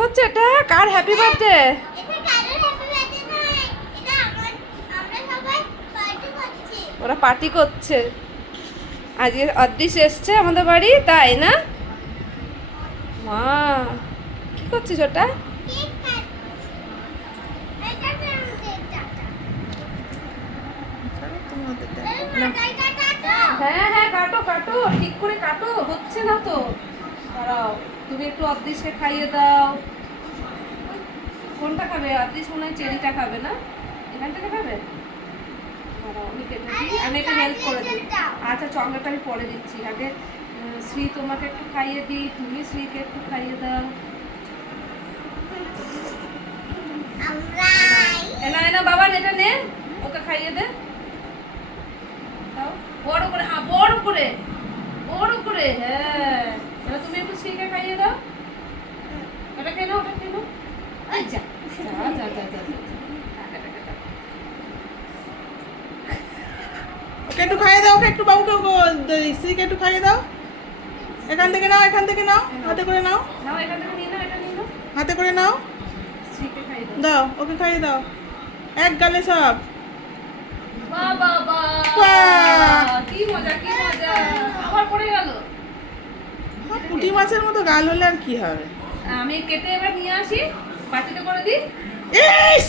হচ্ছে এটা? কার happy birthday? ওরা পার্টি করছে। আজকে অদৃশ এসছে আমাদের বাড়ি, তাই না? মা কি করছিস ওটা? হ্যাঁ হ্যাঁ, কাটো কাটো, ঠিক করে কাটো, হচ্ছে না তো। দাঁড়াও, তুমি একটু অদৃশকে খাইয়ে দাও। কোনটা খাবে? অদৃশ মনে হয় চেরিটা খাবে না, এখান থেকে খাবে। দাঁড়াও, আমি কেটে দিই, আমি একটু হেল্প করে দিই। আচ্ছা, চকলেটটা আমি পরে দিচ্ছি। আগে শ্রী তোমাকে একটু খাইয়ে দিই, তুমি শ্রীকে একটু খাইয়ে দাও। এনা এনা বাবা, এটা নে, ওকে খাইয়ে দে। দাও বড় করে, হ্যাঁ বড় করে, বড় করে। হ্যাঁ, এবার তুমি একটু শ্রীকে খাইয়ে দাও। এটা খেয়ে নাও, ওটা খেয়ে নাও। এই যা যা যা যা যা। ওকে একটু খাইয়ে দাও, ওকে একটু, বাবুকে শ্রীকে একটু খাইয়ে দাও। এখান থেকে নাও, এখান থেকে নাও, হাতে করে নাও। নাও, এখান থেকে নিয়ে নাও, এটা নিয়ে নাও। হাতে করে নাও, শ্রীকে খাইয়ে দাও। দাও, ওকে খাইয়ে দাও। এক গালে সব। বাহ বাহ বাহ, কি মজা কি মজা। আবার পড়ে গেল। পুঁটি মাছের মতো গাল হলে আর কি হবে? আমি কেটে এবার নিয়ে আসি, বাটিতে করে দিই। ইস